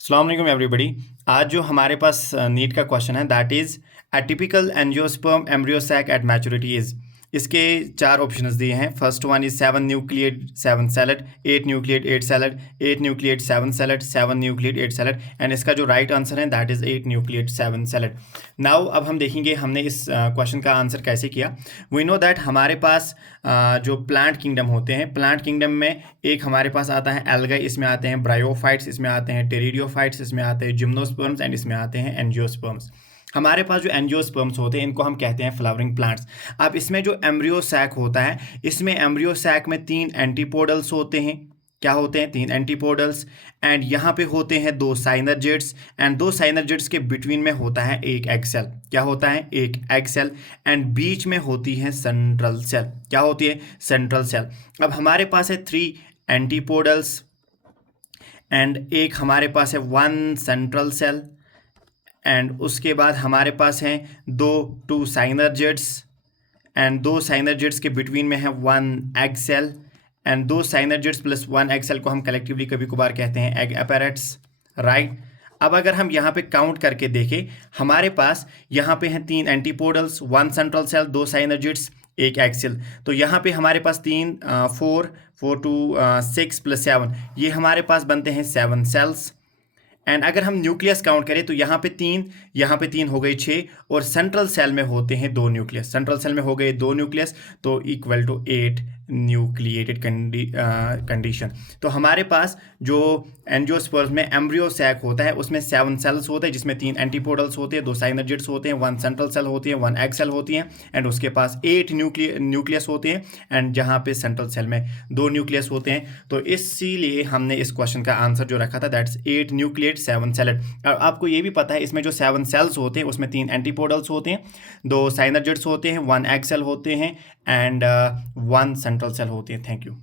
अस्सलाम वालेकुम एवरीबॉडी। आज जो हमारे पास नीट का क्वेश्चन है that is a typical angiosperm embryo sac at maturity is. इसके चार ऑप्शंस दिए हैं। First one is 7 nucleate 7 celled, 8 nucleate 8 celled, 8 nucleate 7 celled, 7 nucleate 8 celled and इसका जो राइट आंसर है that is 8 nucleate 7 celled. Now अब हम देखेंगे हमने इस क्वेश्चन का आंसर कैसे किया। वी नो दैट हमारे पास जो प्लांट किंगडम होते हैं, प्लांट किंगडम में एक हमारे पास आता है एल्गाई, इसमें आते हैं ब्रायोफाइट्स, इसमें आते हैं टेरिडियोफाइट्स, इसमें आते हैं जिम्नोस्पर्म्स एंड इसमें आते हैं एंजियोस्पर्म्स। हमारे पास जो एंजियोस्पर्म्स होते हैं इनको हम कहते हैं फ्लावरिंग प्लांट्स। अब इसमें जो एम्ब्रियो सैक होता है, इसमें एम्ब्रियो सैक में 3 एंटीपोडल्स होते हैं। क्या होते हैं? 3 एंटीपोडल्स एंड यहाँ पे होते हैं 2 साइनरजेट्स एंड 2 साइनरजेट्स के बिटवीन में होता है एक एग सेल। क्या होता है? एक एग सेल एंड बीच में होती है सेंट्रल सेल। क्या होती है? Central cell. अब हमारे पास है 3 एंटीपोडल्स एंड एक हमारे पास है 1 सेंट्रल सेल एंड उसके बाद हमारे पास हैं 2 साइनरजेट्स एंड 2 साइनरजेट्स के बिटवीन में है 1 egg cell and 2 synergids plus 1 egg cell को हम कलेक्टिवली कभी कभार कहते हैं एग अपैरेट्स, राइट। अब अगर हम यहाँ पे काउंट करके देखें, हमारे पास यहाँ पे हैं 3 एंटीपोडल्स, 1 सेंट्रल सेल, 2 साइनरजेट्स, एक एग सेल। तो यहाँ पे हमारे पास 3 4 2 6 प्लस 7, ये हमारे पास बनते हैं 7 सेल्स। एंड अगर हम न्यूक्लियस काउंट करें तो यहाँ पे 3 हो गए 6 और सेंट्रल सेल में होते हैं 2 न्यूक्लियस। सेंट्रल सेल में हो गए 2 न्यूक्लियस तो इक्वल टू 8 न्यूक्लिएटेड कंडीशन। तो हमारे पास जो एंजियोस्पर्म में एम्ब्रियो सैक होता है उसमें 7 सेल्स होते हैं जिसमें 3 एंटीपोडल्स होते हैं, 2 साइनरजेट्स होते हैं, 1 सेंट्रल सेल होती है, 1 एग सेल होती है एंड उसके पास 8 न्यूक्लियस होते हैं एंड जहाँ पे सेंट्रल सेल में 2 न्यूक्लियस होते हैं। तो इसीलिए हमने इस क्वेश्चन का आंसर जो रखा था दैट्स 8 न्यूक्लिएट 7 सैलड। और आपको ये भी पता है इसमें जो 7 सेल्स होते हैं उसमें 3 एंटीपोडल्स होते हैं, 2 साइनरजेट्स होते हैं, 1 एग सेल होते हैं एंड 1 सेंट्रल सेल होती है। Thank you.